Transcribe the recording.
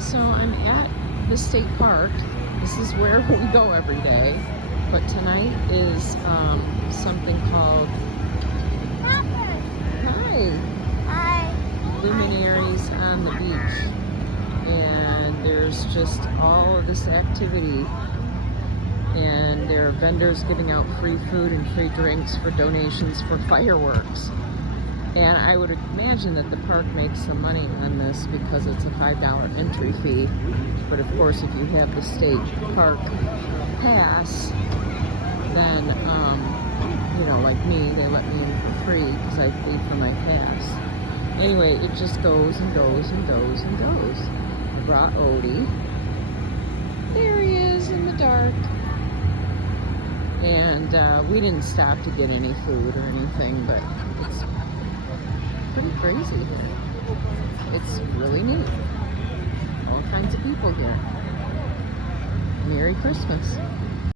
So I'm at the state park. This is where we go every day. But tonight is something called Hi Hi. Luminaries on the Beach. And there's just all of this activity. And there are vendors giving out free food and free drinks for donations for fireworks. And I would imagine that the park makes some money on this because it's a $5 entry fee. But of course, if you have the state park pass, then, like me, they let me in for free because I paid for my pass. Anyway, it just goes and goes and goes and goes. I brought Odie. There he is in the dark. And we didn't stop to get any food or anything, but it's pretty crazy here. It's really neat. All kinds of people here. Merry Christmas.